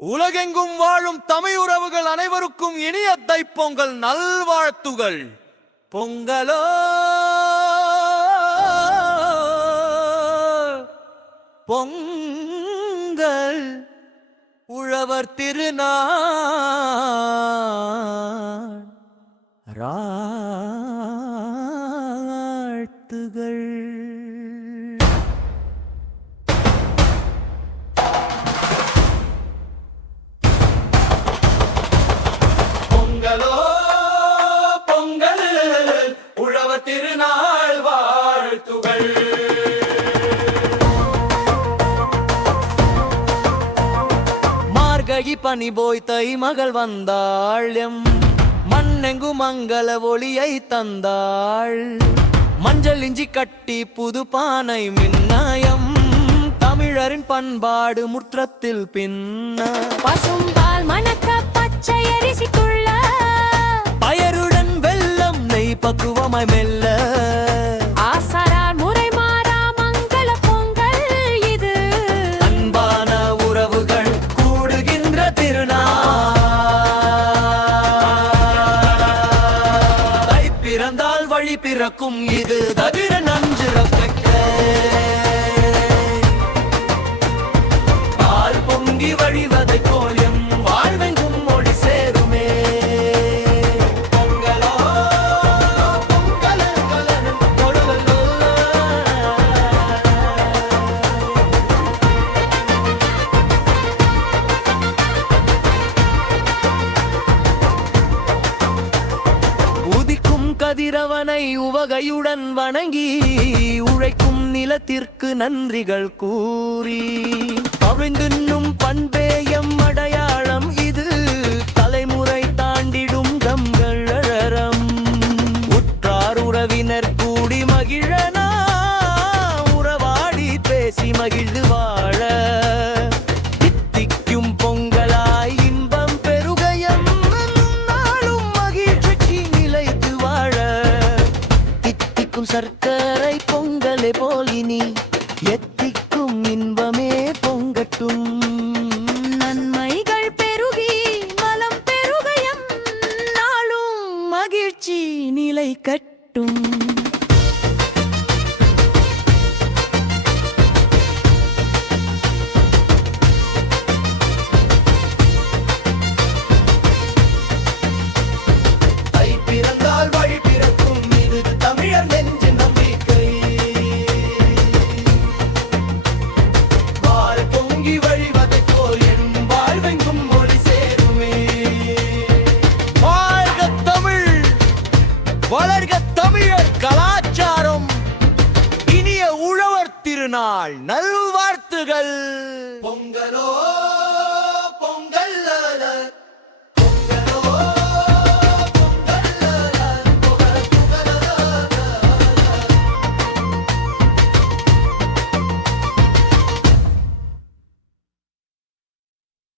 உலகெங்கும் வாழும் தமிழ் உறவுகள் அனைவருக்கும் இனிய தைப்பொங்கல் நல்வாழ்த்துகள். பொங்கலோ பொங்கல், உழவர் திருநாள் வாழ்த்துகள். பொங்கலோ பொங்கல், உழவர் திருநாள் வாழ்த்துகள். மார்கழி பனி போய் தை மகள் வந்தாள், எம் மண்ணெங்கு மங்கள ஒளியை தந்தாள். மஞ்சள் இஞ்சி கட்டி புது பானை மின்னயம், தமிழரின் பண்பாடு முற்றத்தில் பின்ன. பசும்பால் மணக்க பச்சை அரிசி துள்ள, பயருடன் வெல்லம் நெய் பக்குவமாய் மெல்ல. ஆசாரார் முறை மாறா மங்கள பொங்கல் இது. அன்பான உறவுகள் கூடுகின்ற திருநாள். தை பிறந்தால் வழி பிறக்கும், இது தவிர நன்று ரப்பக்க. பால் பொங்கி வழிவதை போல் எம் வாழ்வெங்கும் மொழி சேருமே. பொங்கலோ பொங்கல் பொங்கலோ. உதிக்கும் கதிரவனை உவகையுடன் வணங்கி, உழைக்கும் நிலத்திற்கு நன்றிகள் கூறி, அவிழ்ந்துண்ணும் பண்பேயம் அடையாளம் இது. தலைமுறை தாண்டிடும் தங்கள் அழறம், உற்றார் உறவினர் கூடி மகிழனா, உறவாடி பேசி மகிழ்ந்து வாழ. தித்திக்கும் பொங்கலாய் இன்பம் பெருகயம், நாளும் மகிழ்ச்சி நிலைத்து வாழ. தித்திக்கும் சர்க்கரை பொங்கலே போலினி, எத்திக்கும் இன்பமே பொங்கட்டும். நன்மைகள் பெருகி மலம் பெருகயம், நாளும் மகிழ்ச்சி நிலை கட்டும். தை பிறந்தால் வழி பிறக்கும், இது தமிழர் நெஞ்சு நம்பிக்கை. பால் பொங்கி வழிவதை போல் என் வாழ்வெங்கும் மொழி சேருமே. வாழ்க தமிழ், வளர்க தமிழர் கலாச்சாரம். இனிய உழவர் திருநாள் நல்வாழ்த்துகள். பொங்கலோ